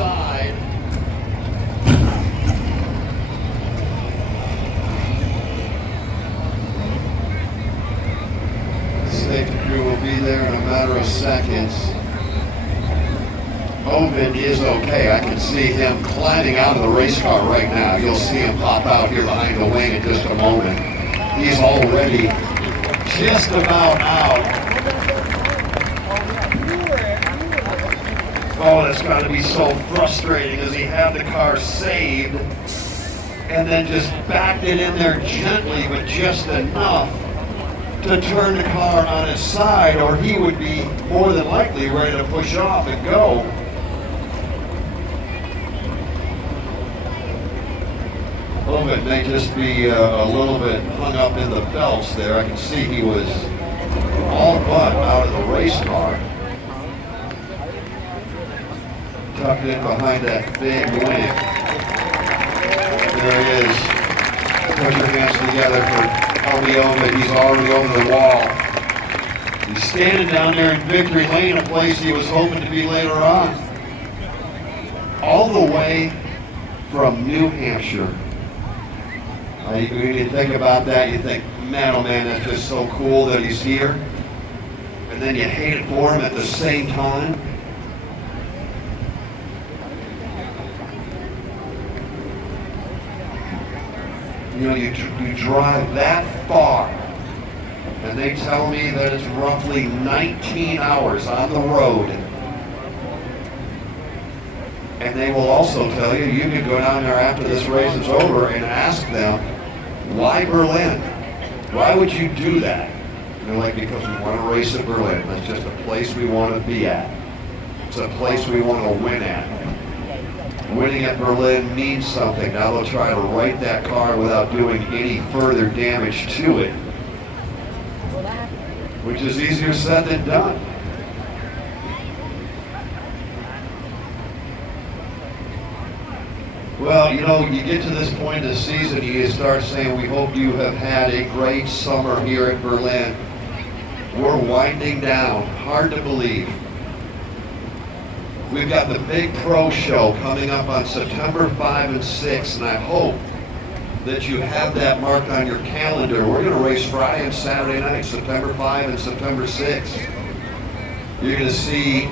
inside. Safety crew will be there in a matter of seconds. Ovid is okay. I can see him climbing out of the race car right now. You'll see him pop out here behind the wing in just a moment. He's already just about out. Oh, that's got to be so frustrating as he had the car saved and then just backed it in there gently, but just enough to turn the car on its side, or he would be more than likely ready to push off and go. Ovid may just be a little bit hung up in the belts there. I can see he was all but out of the race car. Tucked in behind that big wing. There he is. Put your hands together for Obi Ovid. He's already over the wall. He's standing down there in Victory Lane, a place he was hoping to be later on. All the way from New Hampshire. When you think about that, you think, man, oh man, that's just so cool that he's here. And then you hate it for him at the same time. You know, you drive that far, and they tell me that it's roughly 19 hours on the road. And they will also tell you, you can go down there after this race is over and ask them, why Berlin? Why would you do that? And they're like, because we want to race at Berlin. That's just a place we want to be at. It's a place we want to win at. Winning at Berlin means something. Now they'll try to right that car without doing any further damage to it, which is easier said than done. Well, you know, you get to this point in the season, you start saying, we hope you have had a great summer here at Berlin. We're winding down, hard to believe. We've got the big pro show coming up on September 5 and 6, and I hope that you have that marked on your calendar. We're going to race Friday and Saturday night, September 5 and September 6. You're going to see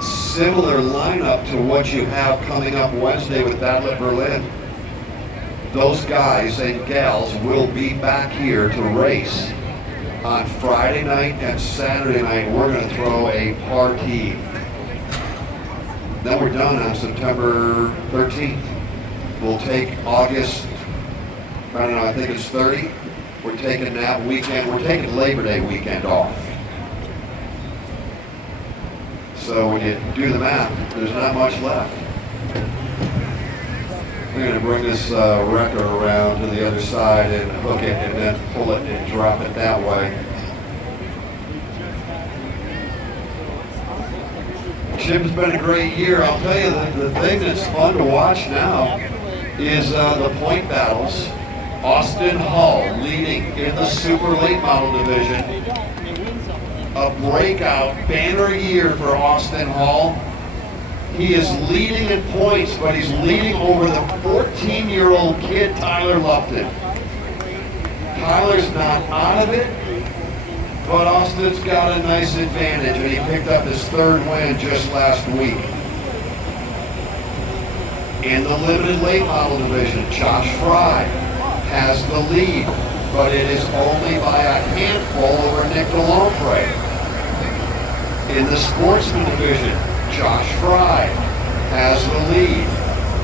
similar lineup to what you have coming up Wednesday with Battle at Berlin. Those guys and gals will be back here to race on Friday night and Saturday night. We're going to throw a party. Then we're done on September 13th. We'll take August, I don't know, I think it's 30. We're taking that weekend, we're taking Labor Day weekend off. So when you do the math, there's not much left. We're going to bring this wrecker around to the other side and hook it and then pull it and drop it that way. Chip's been a great year. I'll tell you, the thing that's fun to watch now is the point battles. Austin Hull leading in the super late model division. A breakout banner year for Austin Hull. He is leading in points, but he's leading over the 14-year-old kid, Tyler Lupton. Tyler's not out of it, but Austin's got a nice advantage, and he picked up his third win just last week. In the limited late model division, Josh Fry has the lead, but it is only by a handful over Nick DeLompre. In the sportsman division, Josh Fry has the lead,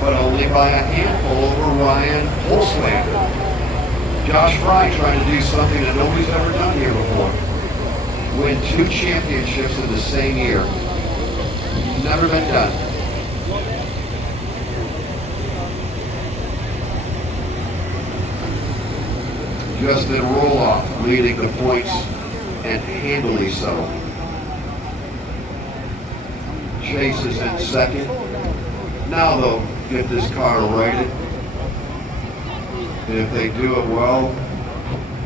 but only by a handful over Ryan Holslander. Josh Fry trying to do something that nobody's ever done here before. Win 2 championships in the same year. Never been done. Justin Roloff leading the points, and handily so. Chase is in second. Now they'll get this car righted. And if they do it well,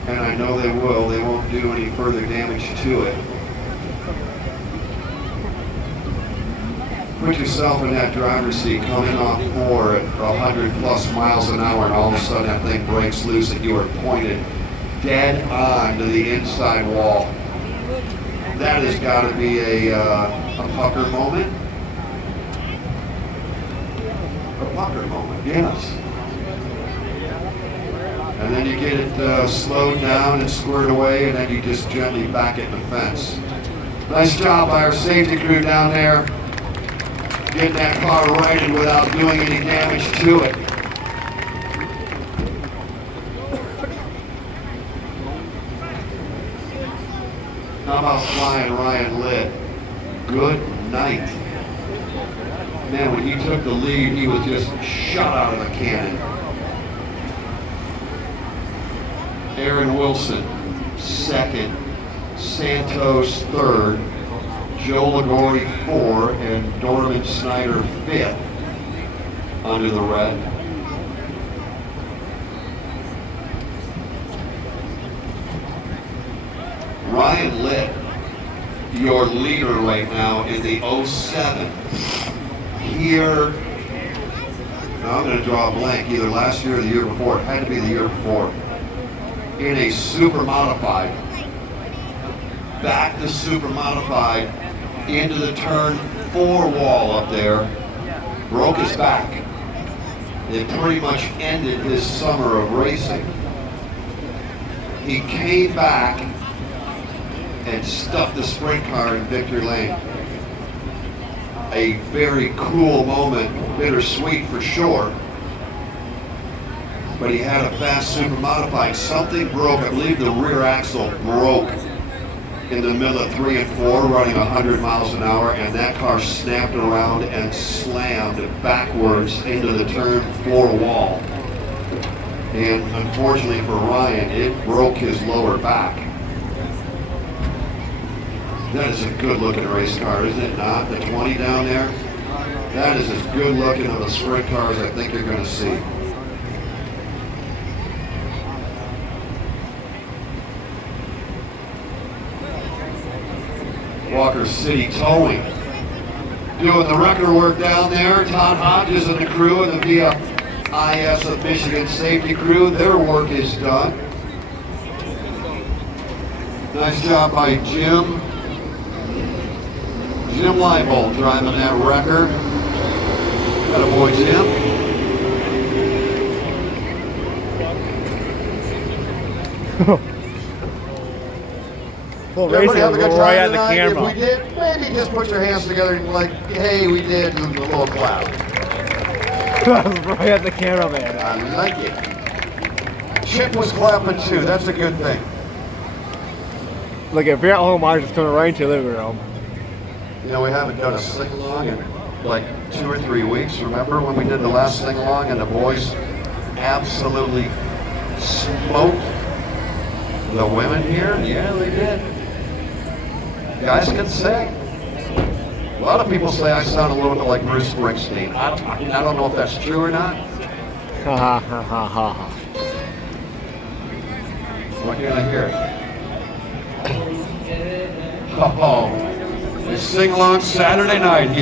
and I know they will, they won't do any further damage to it. Put yourself in that driver's seat coming off 4 at 100 plus miles an hour, and all of a sudden that thing breaks loose and you are pointed dead on to the inside wall. That has got to be a pucker moment. A pucker moment, yes. And then you get it slowed down and squared away, and then you just gently back it in the fence. Nice job by our safety crew down there, getting that car righted without doing any damage to it. How about flying Ryan Litt? Good night. Man, when he took the lead, he was just shot out of a cannon. Aaron Wilson, second. Santos, third. Joe Liguori, 4, and Dorman Snyder, 5th under the red. Ryan Litt, your leader right now in the 07. Here, now I'm going to draw a blank, either last year or the year before. It had to be the year before. In a super modified, back to super modified, into the turn 4 wall up there, broke his back. It pretty much ended his summer of racing. He came back and stuffed the sprint car in victory lane. A very cool moment, bittersweet for sure. But he had a fast super modified. Something broke, I believe the rear axle broke in the middle of 3 and 4, running 100 miles an hour, and that car snapped around and slammed backwards into the turn 4 wall. And unfortunately for Ryan, it broke his lower back. That is a good looking race car, isn't it not? The 20 down there? That is as good looking of a sprint car as I think you're going to see. Walker City Towing doing the record work down there. Todd Hodges and the crew and the VFIS of Michigan safety crew, their work is done. Nice job by Jim Leibold driving that wrecker. Got a boy, Jim. Full racing, have a good right at time the tonight? camera. If we did, maybe just put your hands together and like, hey, we did, and a little clap. Right at the camera, man. I like it. Chip was clapping too, that's a good thing. Look, if you're at home, I was just coming right into the living room. You know, we haven't done a sing-along in like 2 or 3 weeks. Remember when we did the last sing-along and the boys absolutely smoked the women here? Yeah, they did. Guys can sing. A lot of people say I sound a little bit like Bruce Springsteen. I don't know if that's true or not. Ha ha ha ha ha. What are you gonna hear? Oh, we sing along Saturday night here.